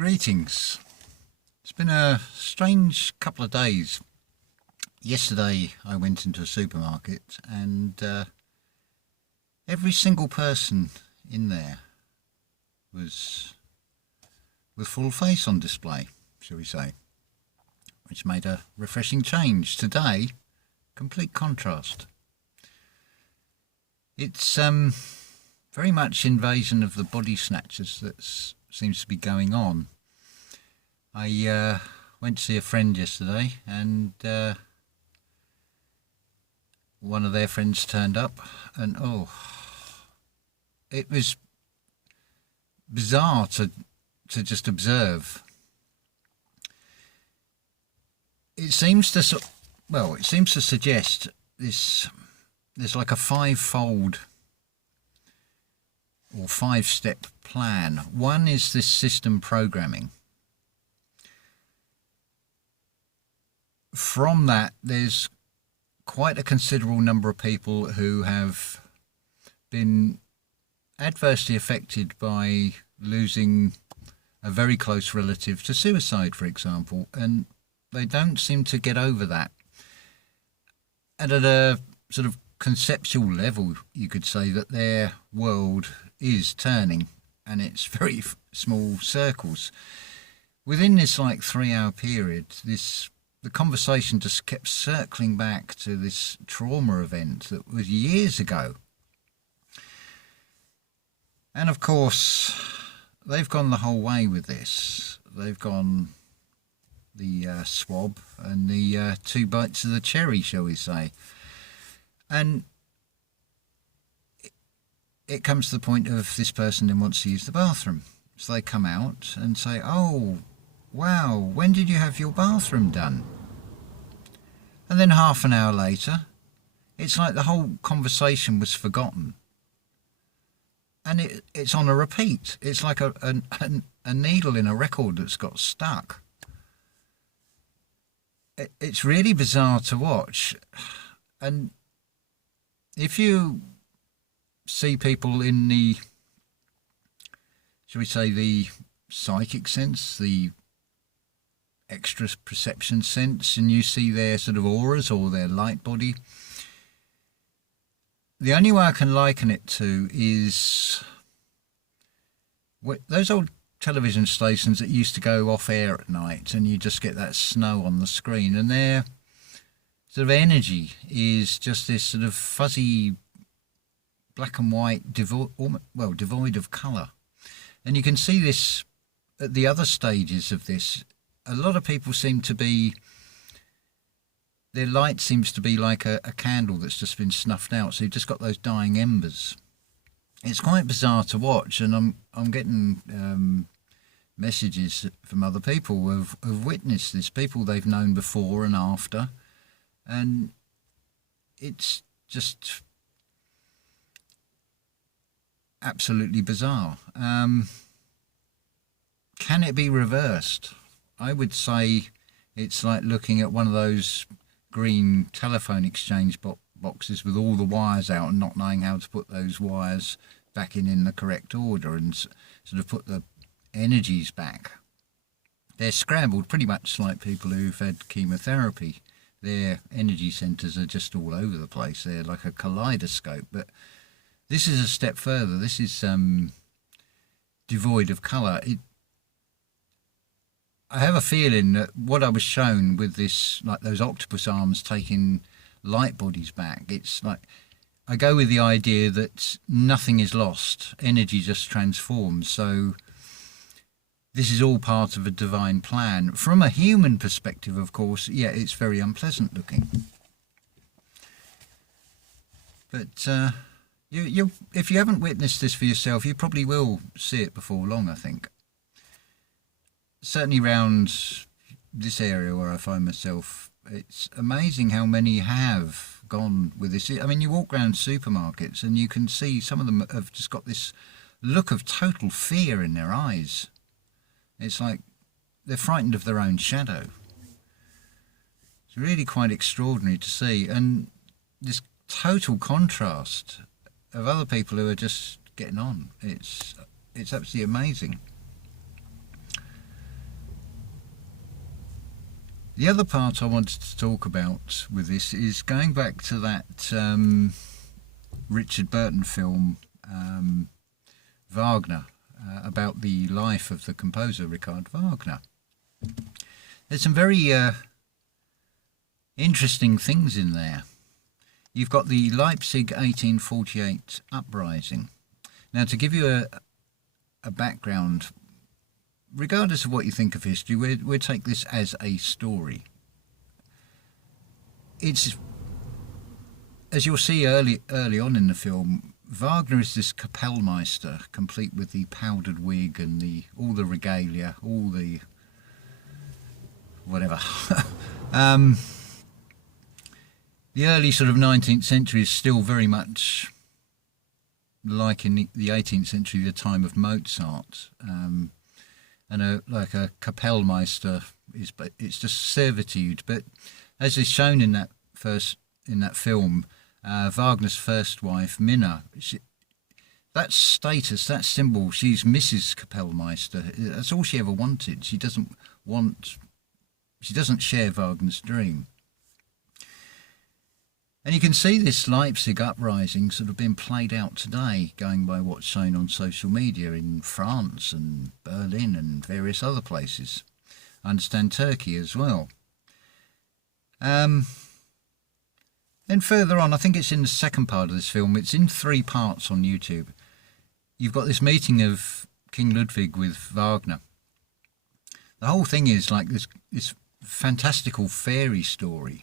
Greetings. It's been a strange couple of days. Yesterday I went into a supermarket and every single person in there was with full face on display, shall we say, which made a refreshing change. Today, complete contrast. It's very much invasion of the body snatchers that seems to be going on. I went to see a friend yesterday and one of their friends turned up and it was bizarre to just observe. It seems to suggest there's like a five-fold or five-step plan. One is this system programming. From that, there's quite a considerable number of people who have been adversely affected by losing a very close relative to suicide, for example, and they don't seem to get over that. And at a sort of conceptual level, you could say that their world is turning, and it's very small circles. Within this 3-hour period, the conversation just kept circling back to this trauma event that was years ago. And of course, they've gone the whole way with this. They've gone the swab and the 2 bites of the cherry, shall we say. And it comes to the point of this person then wants to use the bathroom. So they come out and say, "Oh, wow, when did you have your bathroom done?" And then half an hour later, it's like the whole conversation was forgotten. And it's on a repeat. It's like a needle in a record that's got stuck. It's really bizarre to watch. And if you see people in the, shall we say, the psychic sense, the extra perception sense, and you see their sort of auras or their light body, the only way I can liken it to is those old television stations that used to go off air at night and you just get that snow on the screen, and their sort of energy is just this sort of fuzzy black and white, devoid of colour. And you can see this at the other stages of this. A lot of people seem to be, their light seems to be like a candle that's just been snuffed out, so you've just got those dying embers. It's quite bizarre to watch, and I'm getting messages from other people who have witnessed this, people they've known before and after, and it's just absolutely bizarre. Can it be reversed? I would say it's like looking at one of those green telephone exchange boxes with all the wires out and not knowing how to put those wires back in the correct order and sort of put the energies back. They're scrambled, pretty much like people who've had chemotherapy. Their energy centres are just all over the place. They're like a kaleidoscope. But this is a step further. This is devoid of colour. I have a feeling that what I was shown with this, like those octopus arms taking light bodies back, it's like, I go with the idea that nothing is lost, energy just transforms. So this is all part of a divine plan. From a human perspective, of course, yeah, it's very unpleasant looking. But if you haven't witnessed this for yourself, you probably will see it before long, I think. Certainly around this area where I find myself, it's amazing how many have gone with this. I mean, you walk around supermarkets and you can see some of them have just got this look of total fear in their eyes. It's like they're frightened of their own shadow. It's really quite extraordinary to see. And this total contrast of other people who are just getting on. It's absolutely amazing. The other part I wanted to talk about with this is going back to that Richard Burton film, Wagner, about the life of the composer Richard Wagner. There's some very interesting things in there. You've got the Leipzig 1848 uprising. Now, to give you a background, regardless of what you think of history, we'll take this as a story. It's, as you'll see early on in the film, Wagner is this Kapellmeister, complete with the powdered wig and all the regalia, all the whatever. The early sort of 19th century is still very much like in the 18th century, the time of Mozart. And like a Kapellmeister it's just servitude. But as is shown in that film, Wagner's first wife, Minna, that status, that symbol, she's Mrs. Kapellmeister. That's all she ever wanted. She doesn't share Wagner's dream. And you can see this Leipzig uprising sort of being played out today, going by what's shown on social media in France and Berlin and various other places. I understand Turkey as well. Then further on, I think it's in the second part of this film, it's in 3 parts on YouTube. You've got this meeting of King Ludwig with Wagner. The whole thing is like this fantastical fairy story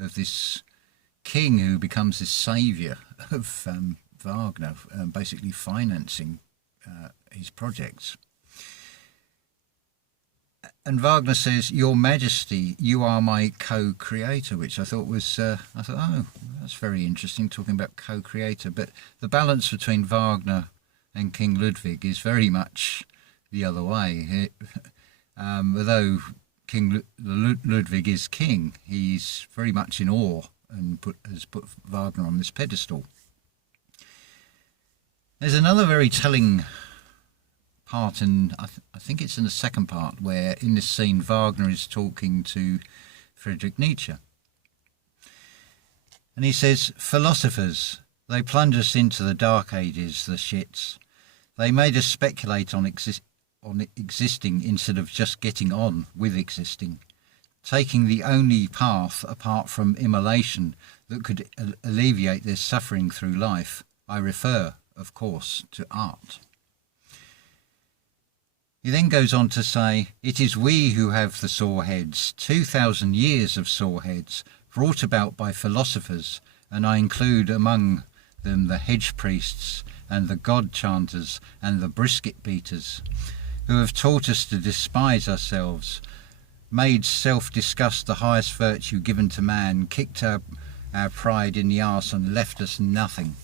of this king who becomes this saviour of Wagner, basically financing his projects. And Wagner says, "Your Majesty, you are my co-creator," which I thought was, oh, that's very interesting, talking about co-creator. But the balance between Wagner and King Ludwig is very much the other way. Although King Ludwig is king, he's very much in awe and has put Wagner on this pedestal. There's another very telling part, and I think it's in the second part, where in this scene Wagner is talking to Friedrich Nietzsche. And he says, "Philosophers, they plunge us into the dark ages, the shits. They made us speculate on existing instead of just getting on with existing, taking the only path apart from immolation that could alleviate their suffering through life. I refer, of course, to art." He then goes on to say, "It is we who have the sore heads, 2,000 years of sore heads, brought about by philosophers, and I include among them the hedge priests and the god chanters and the brisket beaters, who have taught us to despise ourselves, made self-disgust the highest virtue given to man, kicked our pride in the arse and left us nothing.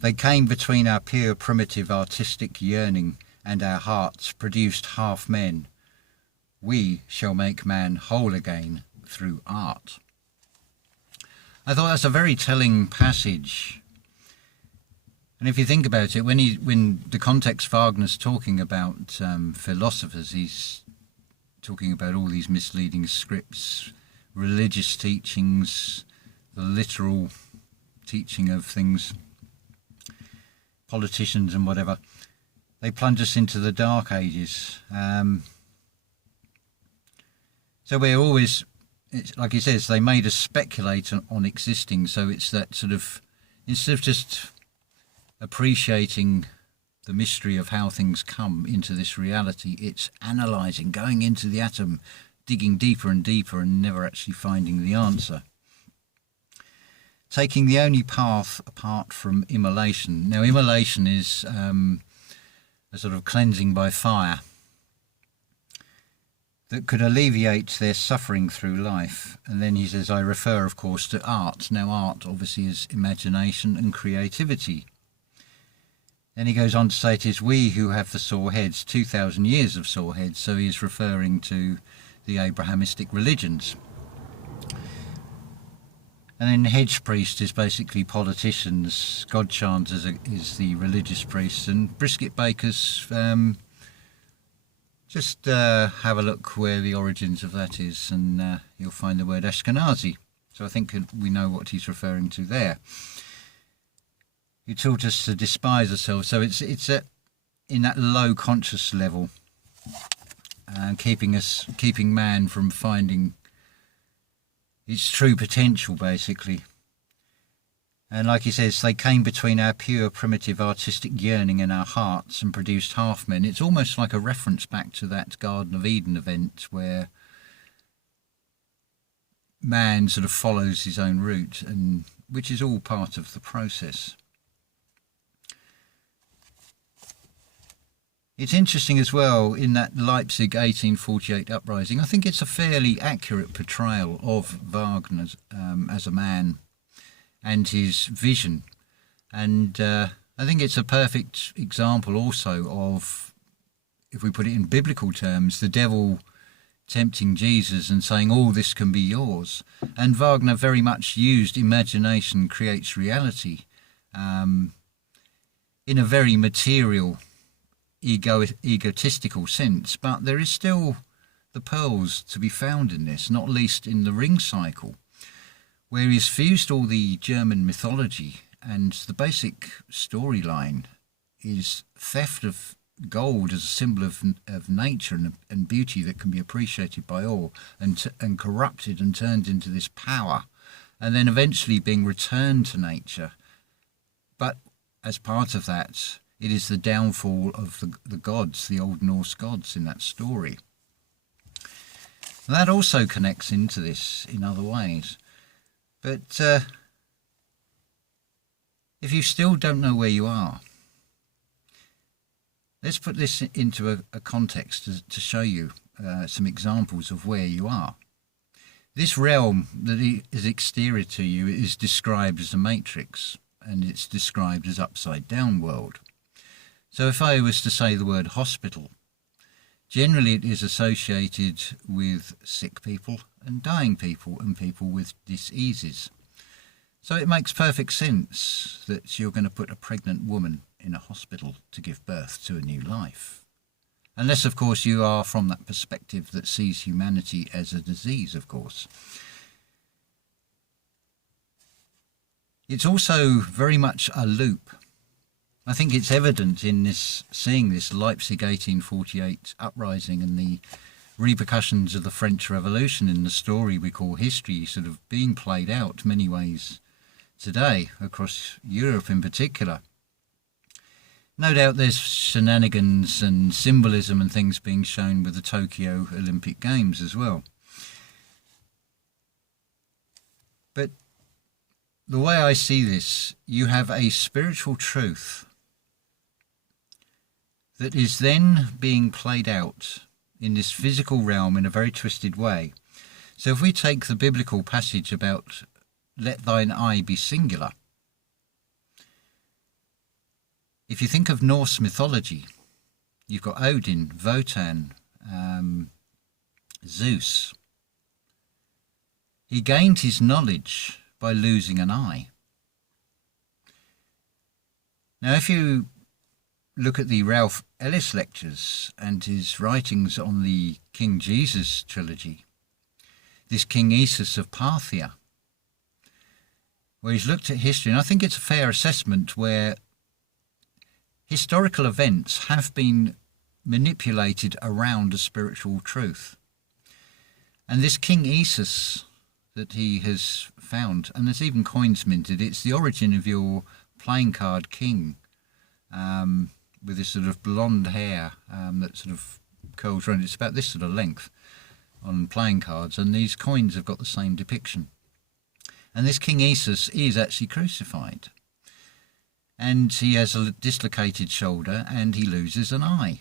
They came between our pure primitive artistic yearning and our hearts, produced half men. We shall make man whole again through art." I thought that's a very telling passage. And if you think about it, when the context Wagner's talking about philosophers, he's talking about all these misleading scripts, religious teachings, the literal teaching of things, politicians and whatever. They plunge us into the dark ages. So we're always, it's like he says, they made us speculate on existing. So it's that sort of, instead of just appreciating the mystery of how things come into this reality, it's analysing, going into the atom, digging deeper and deeper and never actually finding the answer. Taking the only path apart from immolation. Now, immolation is a sort of cleansing by fire that could alleviate their suffering through life. And then he says, I refer, of course, to art. Now, art obviously is imagination and creativity. Then he goes on to say it is we who have the sore heads, 2,000 years of sore heads. So he is referring to the Abrahamistic religions. And then hedge priest is basically politicians, god chanters is the religious priests, and brisket bakers Just have a look where the origins of that is, and you'll find the word Ashkenazi. So I think we know what he's referring to there. He taught us to despise ourselves. So it's in that low conscious level, keeping man from finding its true potential, basically. And like he says, they came between our pure, primitive, artistic yearning and our hearts and produced half-men. It's almost like a reference back to that Garden of Eden event where man sort of follows his own route, and which is all part of the process. It's interesting as well, in that Leipzig 1848 uprising, I think it's a fairly accurate portrayal of Wagner as a man and his vision. And I think it's a perfect example also of, if we put it in biblical terms, the devil tempting Jesus and saying, all this can be yours. And Wagner very much used imagination creates reality in a very material, egotistical sense. But there is still the pearls to be found in this, not least in the ring cycle, where he's fused all the German mythology, and the basic storyline is theft of gold as a symbol of nature and beauty that can be appreciated by all, and corrupted and turned into this power, and then eventually being returned to nature. But as part of that, it is the downfall of the gods, the old Norse gods in that story. And that also connects into this in other ways. But if you still don't know where you are, let's put this into a context to show you some examples of where you are. This realm that is exterior to you is described as a matrix, and it's described as upside down world. So if I was to say the word hospital, generally it is associated with sick people and dying people and people with diseases. So it makes perfect sense that you're going to put a pregnant woman in a hospital to give birth to a new life. Unless, of course, you are from that perspective that sees humanity as a disease, of course. It's also very much a loop. I think it's evident in seeing this Leipzig 1848 uprising and the repercussions of the French Revolution in the story we call history sort of being played out many ways today, across Europe in particular. No doubt there's shenanigans and symbolism and things being shown with the Tokyo Olympic Games as well. But the way I see this, you have a spiritual truth that is then being played out in this physical realm in a very twisted way. So if we take the biblical passage about let thine eye be singular, if you think of Norse mythology, you've got Odin, Wotan, Zeus. He gained his knowledge by losing an eye. Now, if you look at the Ralph Ellis lectures and his writings on the King Jesus trilogy, this King Esus of Parthia, where he's looked at history, and I think it's a fair assessment where historical events have been manipulated around a spiritual truth. And this King Esus that he has found, and there's even coins minted, it's the origin of your playing card king, with this sort of blonde hair that sort of curls around. It's about this sort of length on playing cards, and these coins have got the same depiction. And this King Esus is actually crucified. And he has a dislocated shoulder and he loses an eye.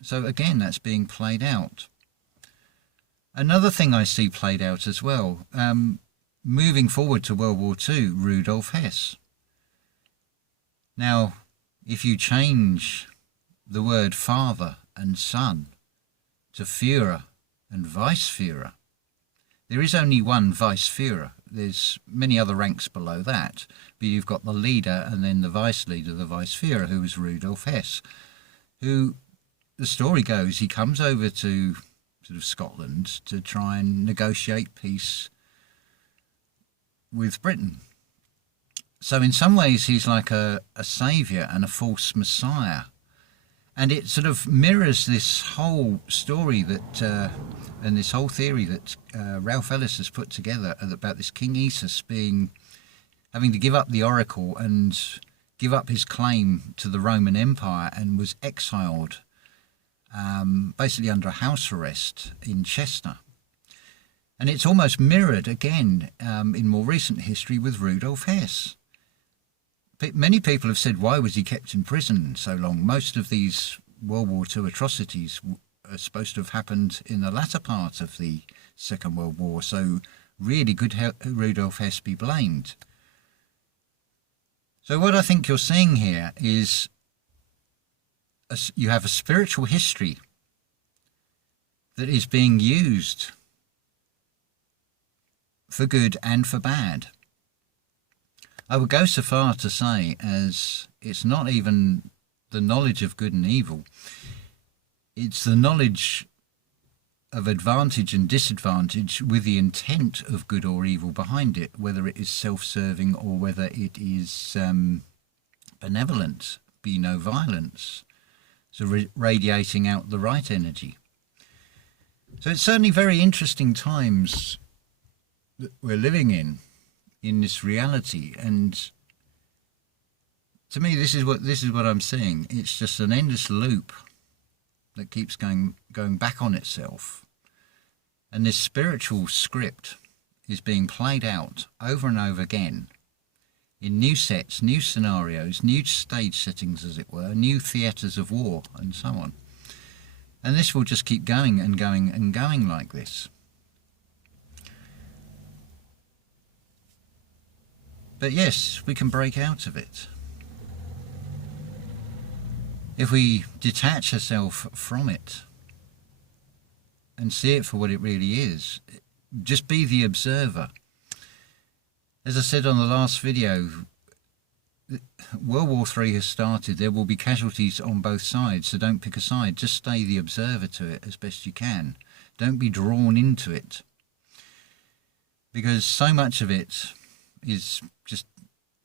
So again, that's being played out. Another thing I see played out as well, moving forward to World War II, Rudolph Hess. Now, if you change the word father and son to Führer and Weissführer, there is only one Weissführer. There's many other ranks below that, but you've got the leader and then the vice leader, the Weissführer, who was Rudolph Hess, who the story goes, he comes over to sort of Scotland to try and negotiate peace with Britain. So in some ways he's like a saviour and a false messiah. And it sort of mirrors this whole story that, and this whole theory that Ralph Ellis has put together about this King Esus having to give up the oracle and give up his claim to the Roman Empire, and was exiled, basically under house arrest in Chester. And it's almost mirrored again in more recent history with Rudolph Hess. Many people have said, why was he kept in prison so long? Most of these World War II atrocities are supposed to have happened in the latter part of the Second World War, so really could Rudolph Hess be blamed? So what I think you're seeing here is you have a spiritual history that is being used for good and for bad. I would go so far to say as it's not even the knowledge of good and evil, it's the knowledge of advantage and disadvantage with the intent of good or evil behind it, whether it is self-serving or whether it is benevolent, be no violence, so radiating out the right energy. So it's certainly very interesting times that we're living in this reality, and to me this is what I'm seeing. It's just an endless loop that keeps going back on itself, and this spiritual script is being played out over and over again in new sets, new scenarios, new stage settings, as it were, new theatres of war, and so on. And this will just keep going and going and going like this. But yes, we can break out of it. If we detach ourselves from it and see it for what it really is, just be the observer. As I said on the last video, World War III has started. There will be casualties on both sides, so don't pick a side. Just stay the observer to it as best you can. Don't be drawn into it, because so much of it is just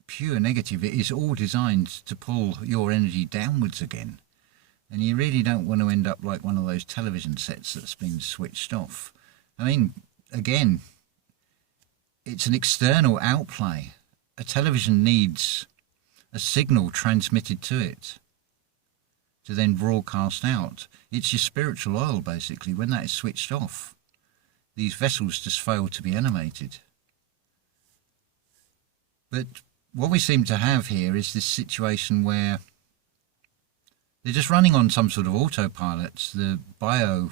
pure negative. It is all designed to pull your energy downwards again, and you really don't want to end up like one of those television sets that's been switched off. I mean, again, it's an external outplay. A television needs a signal transmitted to it to then broadcast out. It's your spiritual oil, basically. When that is switched off, these vessels just fail to be animated. But what we seem to have here is this situation where they're just running on some sort of autopilot. The bio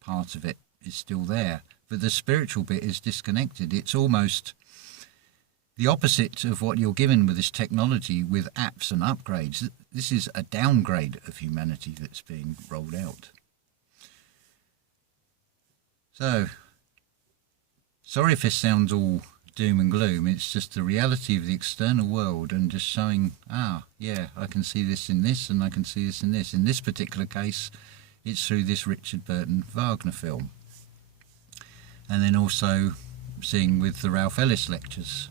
part of it is still there, but the spiritual bit is disconnected. It's almost the opposite of what you're given with this technology, with apps and upgrades. This is a downgrade of humanity that's being rolled out. So, sorry if this sounds all doom and gloom. It's just the reality of the external world, and just showing, yeah, I can see this in this, and I can see this in this. In this particular case, it's through this Richard Burton Wagner film. And then also seeing with the Ralph Ellis lectures.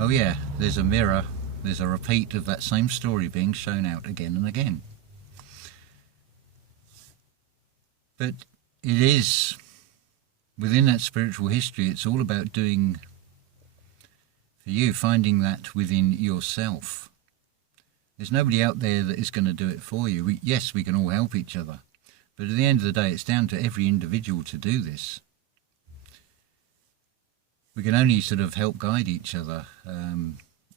Oh yeah, there's a mirror, there's a repeat of that same story being shown out again and again. But it is, within that spiritual history, it's all about doing for you, finding that within yourself. There's nobody out there that is going to do it for you. Yes, we can all help each other, but at the end of the day, it's down to every individual to do this. We can only sort of help guide each other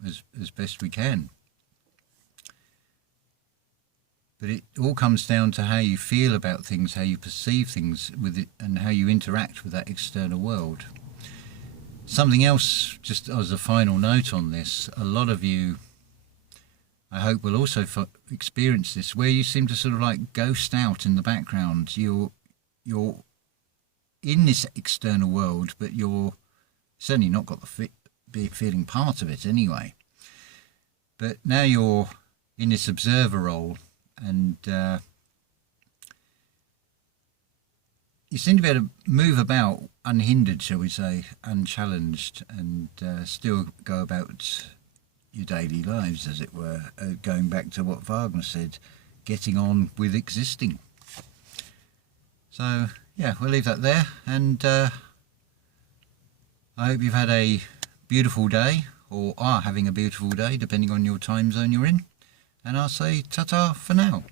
as best we can. But it all comes down to how you feel about things, how you perceive things with it, and how you interact with that external world. Something else, just as a final note on this, a lot of you, I hope, will also experience this, where you seem to sort of like ghost out in the background. You're in this external world, but you're certainly not got the feeling part of it anyway. But now you're in this observer role, and you seem to be able to move about unhindered, shall we say, unchallenged, and still go about your daily lives, as it were, going back to what Wagner said, getting on with existing. So, yeah, we'll leave that there, and I hope you've had a beautiful day, or are having a beautiful day, depending on your time zone you're in, and I'll say ta-ta for now.